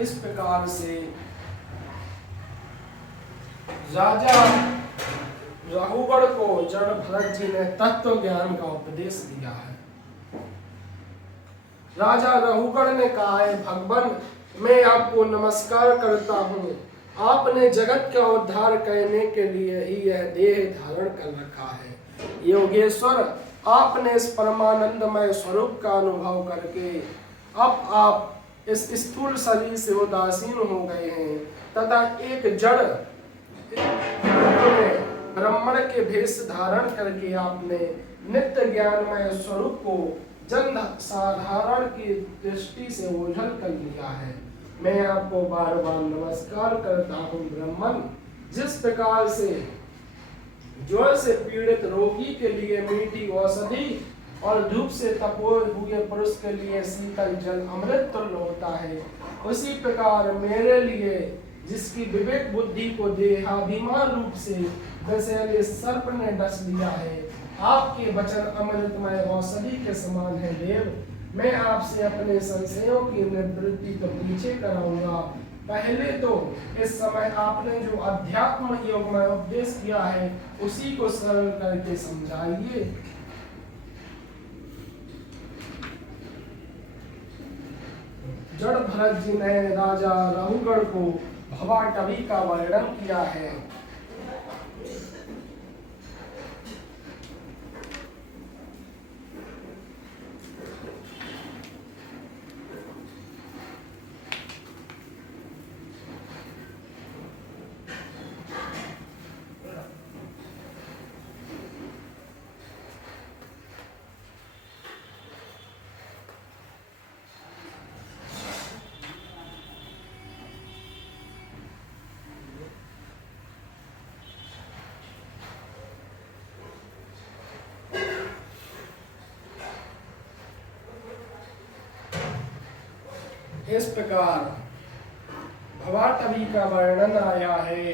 इस प्रकार से राजा रघुगण को जड़ भरत जी ने तत्व ज्ञान का उपदेश दिया है। राजा रघुगण ने कहा है, भगवान मैं आपको नमस्कार करता हूँ, आपने जगत का उद्धार करने के लिए ही यह देह धारण कर रखा है। योगेश्वर, आपने इस परमानंदमय स्वरूप का अनुभव करके अब आप इस स्थूल शरीर से उदासीन हो गए हैं तथा एक जड़ में ब्राह्मण के भेष धारण करके आपने नित्य ज्ञानमय स्वरूप को जन साधारण की दृष्टि से ओझल कर लिया है। मैं आपको बार बार नमस्कार करता हूँ ब्राह्मण। जिस प्रकार से ज्वर से पीड़ित रोगी के लिए मीठी औषधि और धूप से तपोए हुए पुरुष के लिए शीतल जल अमृत तुल्य होता है, उसी प्रकार मेरे लिए जिसकी विवेक बुद्धि को देहाभिमान रूप से विषैले सर्प ने डस लिया है, आपके वचन अमृतमय औषधि के समान है। देव, मैं आपसे अपने संशयों की निवृत्ति को पीछे कराऊंगा। पहले तो इस समय आपने जो अध्यात्म योग में उपदेश किया है उसी को सरल करके समझाइए। जड़ भरत जी ने राजा रघुगण को भवाटवी का वर्णन किया है। इस प्रकार भवाटवी का वर्णन आया है।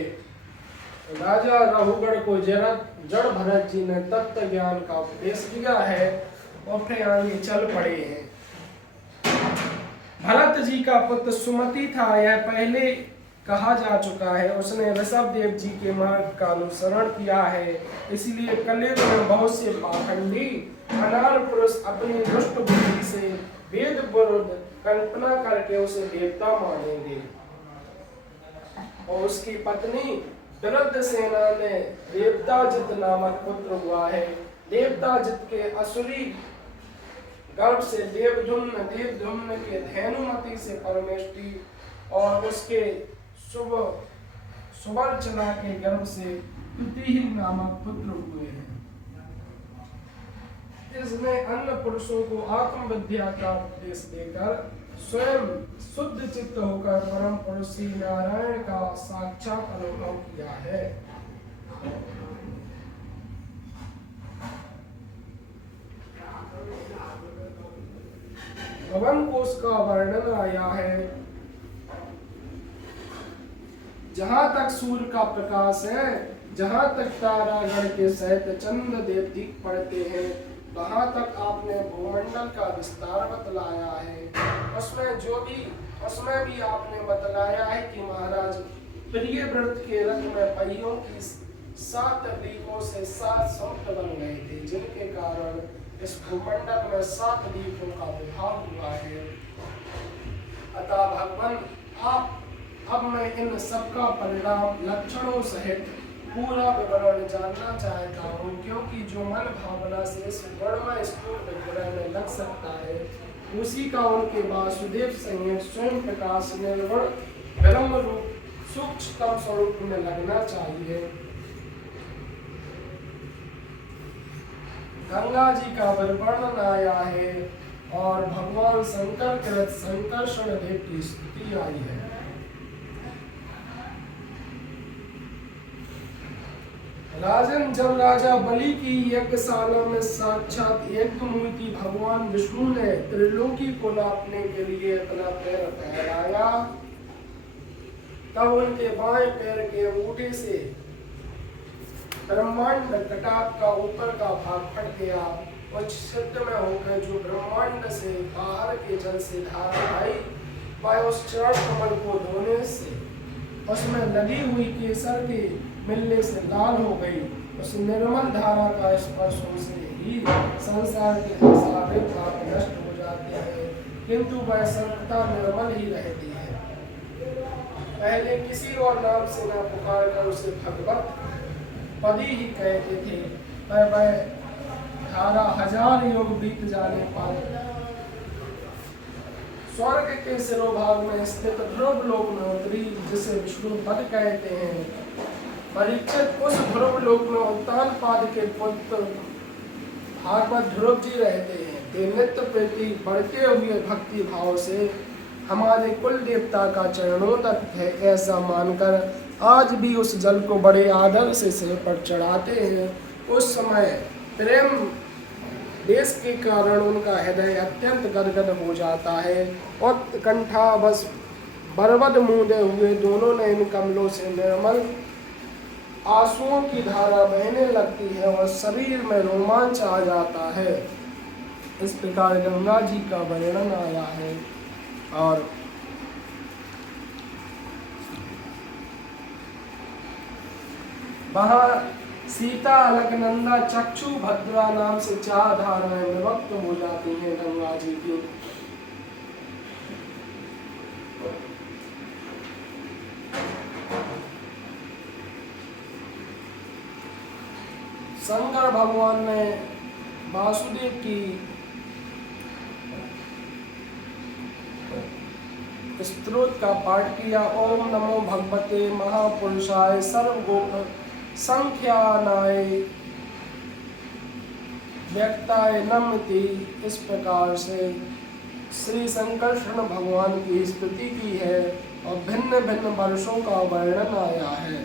राजा रघुगण को जड़ भरत जी ने तत्व ज्ञान का उपदेश दिया है और फिर आगे चल पड़े हैं। भरत जी का पुत्र सुमति था, यह पहले कहा जा चुका है। उसने ऋषभ देव जी के मार्ग का अनुसरण किया है, इसलिए कलयुग में बहुत से पाखंडी अनार पुरुष अपनी दुष्ट बुद्धि से वेद विरुद्ध कल्पना करके उसे देवता मानेंगे। और उसकी पत्नी विरुद्ध सेना ने देवताजित नामक पुत्र हुआ है। देवताजित के असुरी गर्भ से देवधुम्न के धेनुमति से परमेष्टि और उसके सुवर्चना के गर्भ से तुतिही नामक पुत्र हुए हैं। इसने अन्य पुरुषों को आत्म विद्या का उपदेश देकर स्वयं शुद्ध चित्त होकर परम पुरुष श्री नारायण का साक्षात अनुभव किया है। भवन कोश का वर्णन आया है। जहां तक सूर्य का प्रकाश है, जहां तक तारागण के सहित चंद्र देव दिख पड़ते हैं, वहां तक आपने भूमंडल का विस्तार बतलाया है। उसमें भी आपने बतलाया है कि महाराज प्रिय व्रत के रथ में पहियों की 7 दीपों से 7 समुद्र बन गए थे, जिनके कारण इस भूमंडल में 7 दीपों का विभाग हुआ है। अतः भगवान आप अब मैं इन सबका परिणाम लक्षणों सहित पूरा विवरण जानना चाहता हूँ, क्योंकि जो मन भावना से इस वर्णमय स्थूल विग्रह में लग सकता है, उसी का उनके वासुदेव संयत स्वयं प्रकाश निर्गुण ब्रह्म रूप सूक्ष्मतम स्वरूप में लगना चाहिए। गंगा जी का वर्णन आया है और भगवान शंकर के संकर्षण देव की स्तुति आई है। राजन, जब राजा बलि की यज्ञशाला में साक्षात यज्ञमूर्ति भगवान विष्णु ने त्रिलोकी को नापने के लिए अपना पैर फैलाया, तब उनके बाएं पैर के अंगूठे से ब्रह्मांड कटाप का ऊपर का भाग फट गया। उच्च सिद्ध में होकर जो ब्रह्मांड से बाहर के जल से धारा आई वह उस चरण कमल को धोने से उसमें लगी हुई केसर के मिलने से लाल हो गई। उस निर्मल धारा का स्पर्श से ही संसार के सारे पाप नष्ट हो जाते हैं, किंतु वह सर्वथा निर्मल ही रहती है। पहले किसी और नाम से न पुकार कर उसे भगवत पदी ही कहते थे, पर वह धारा 1000 युग बीत जाने पर स्वर्ग के सिरोभाग में स्थित ध्रुव लोक में उतरी, जिसे विष्णु पद कहते हैं। परीक्षित, उस ध्रुव लोक में उत्तानपाद के पुत्र भागवत ध्रुव जी रहते हैं। वे नित्य प्रति बढ़ते हुए भक्ति भाव से हमारे कुल देवता का चरणोदक है ऐसा मानकर आज भी उस जल को बड़े आदर से सिर पर चढ़ाते हैं। उस समय प्रेम देश के कारण उनका हृदय अत्यंत गदगद हो जाता है। उत्कंठा बस बरबद मूंदे हुए दोनों नयन कमलों से निर्मल आंसुओं की धारा बहने लगती है और शरीर में रोमांच आ जाता है। इस प्रकार गंगा जी का वर्णन आया है। और वहाँ सीता, अलकनंदा, चक्षु, भद्रा नाम से 4 धाराएं विभक्त हो जाती हैं गंगा जी की। शंकर भगवान ने वासुदेव की स्तोत्र का पाठ किया। ओम नमो भगवते महापुरुषाय सर्वगुण संख्यानाय व्यक्ताय नमति। इस प्रकार से श्री संकर्षण भगवान की स्तुति की है और भिन्न भिन्न वर्षों का वर्णन आया है।